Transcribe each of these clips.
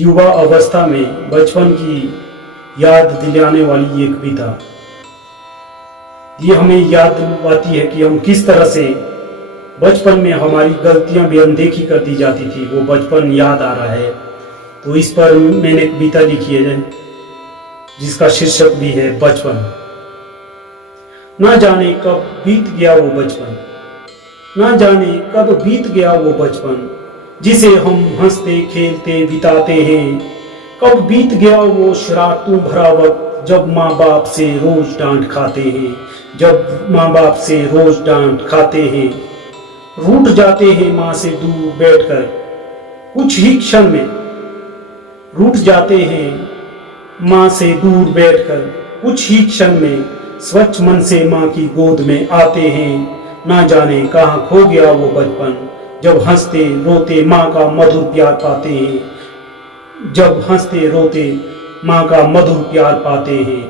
युवा अवस्था में बचपन की याद दिलाने वाली एक कविता। ये हमें याद दिलवाती है कि हम किस तरह से बचपन में हमारी गलतियां भी अनदेखी कर दी जाती थी। वो बचपन याद आ रहा है, तो इस पर मैंने कविता लिखी है जिसका शीर्षक भी है बचपन। ना जाने कब बीत गया वो बचपन, ना जाने कब बीत गया वो बचपन जिसे हम हंसते खेलते बिताते हैं। कब बीत गया वो शरारतों भरा वक्त जब माँ बाप से रोज डांट खाते हैं, जब माँ बाप से रोज डांट खाते हैं। रूठ जाते हैं माँ से दूर बैठकर कुछ ही क्षण में, रूठ जाते हैं माँ से दूर बैठकर कुछ ही क्षण में। स्वच्छ मन से माँ की गोद में आते हैं। ना जाने कहाँ खो गया वो बचपन जब हंसते रोते माँ का मधुर प्यार पाते हैं, जब हंसते रोते माँ का मधुर प्यार पाते हैं।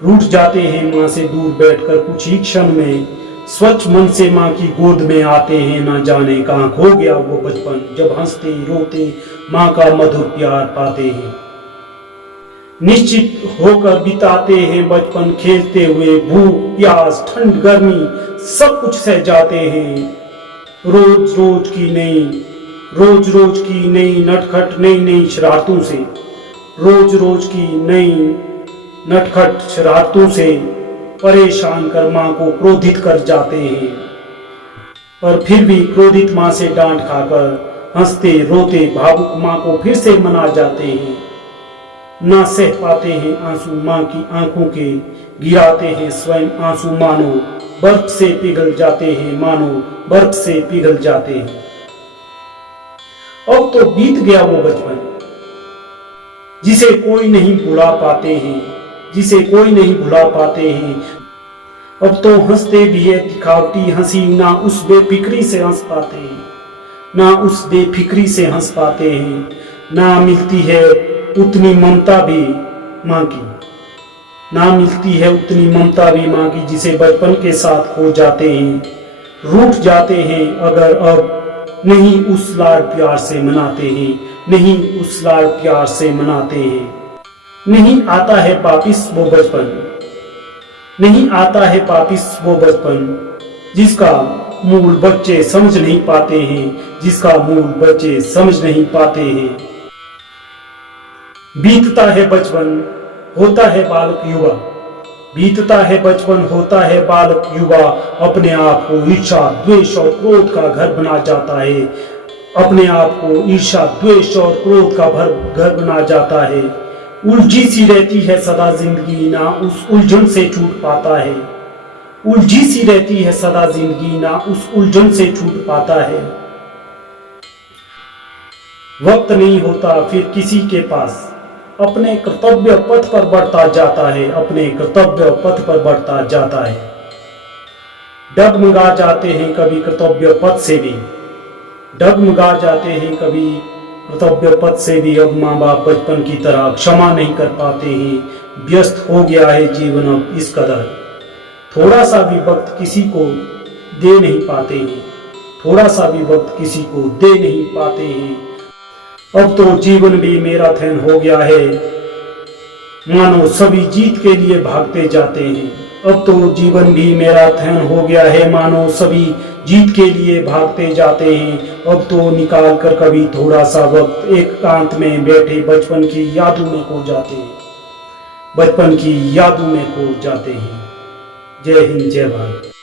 रूठ जाते हैं माँ से दूर बैठकर कुछ ही क्षण में, स्वच्छ मन से माँ की गोद में आते हैं। ना जाने कहाँ खो गया वो बचपन जब हंसते रोते माँ का मधुर प्यार पाते हैं। निश्चित होकर बिताते हैं बचपन खेलते हुए, भूख प्यास ठंड गर्मी सब कुछ सह जाते हैं। रोज रोज की नई नटखट नई नई शरारतों से, रोज रोज की नई नटखट शरारतों से परेशान कर माँ को क्रोधित कर जाते हैं। पर फिर भी क्रोधित माँ से डांट खाकर हंसते रोते भावुक माँ को फिर से मना जाते हैं। ना सह पाते हैं आंसू माँ की आंखों के, गिराते हैं स्वयं आंसू मानो बर्फ से पिघल जाते हैं, मानो बर्फ से पिघल जाते हैं। अब तो बीत गया वो बचपन जिसे कोई नहीं भुला पाते हैं, जिसे कोई नहीं भुला पाते हैं। अब तो हंसते भी है दिखावटी हंसी, ना उस बेफिक्री से हंस पाते हैं, ना उस बेफिक्री से हंस पाते हैं। ना मिलती है उतनी ममता भी माँ की, ना मिलती है उतनी ममता भी माँ की जिसे बचपन के साथ खो जाते हैं। रूठ जाते हैं अगर अब नहीं उस लाड प्यार से मनाते हैं, नहीं उस लाड प्यार से मनाते हैं। नहीं आता है वापिस वो बचपन, नहीं आता है वापिस वो बचपन जिसका मूल बच्चे समझ नहीं पाते हैं, जिसका मूल बच्चे समझ नहीं पाते हैं। बीतता है बचपन होता है बालक युवा, बीतता है बचपन होता है बालक युवा। अपने आप को ईर्ष्या द्वेष और क्रोध का घर बना जाता है, अपने आप को ईर्ष्या द्वेष और क्रोध का घर बना जाता है। उलझी सी रहती है सदा जिंदगी, ना उस उलझन से छूट पाता है। उलझी सी रहती है सदा जिंदगी, ना उस उलझन से छूट पाता है। वक्त नहीं होता फिर किसी के पास, अपने कर्तव्य पथ पर बढ़ता जाता है, अपने कर्तव्य पथ पर बढ़ता जाता है। डगमगा जाते हैं कभी कर्तव्य पथ से भी, डगमगा जाते हैं कभी कर्तव्य पथ से भी। अब माँ बाप बचपन की तरह क्षमा नहीं कर पाते हैं, व्यस्त हो गया है जीवन अब इस कदर। थोड़ा सा भी वक्त किसी को दे नहीं पाते हैं, थोड़ा सा भी वक्त किसी को दे नहीं पाते हैं। अब तो जीवन भी मैराथन हो गया है, मानो सभी जीत के लिए भागते जाते हैं। अब तो जीवन भी मैराथन हो गया है, मानो सभी जीत के लिए भागते जाते हैं। अब तो निकाल कर कभी थोड़ा सा वक्त एकांत में बैठे बचपन की यादों में खो जाते हैं, बचपन की यादों में खो जाते हैं। जय हिंद जय भारत।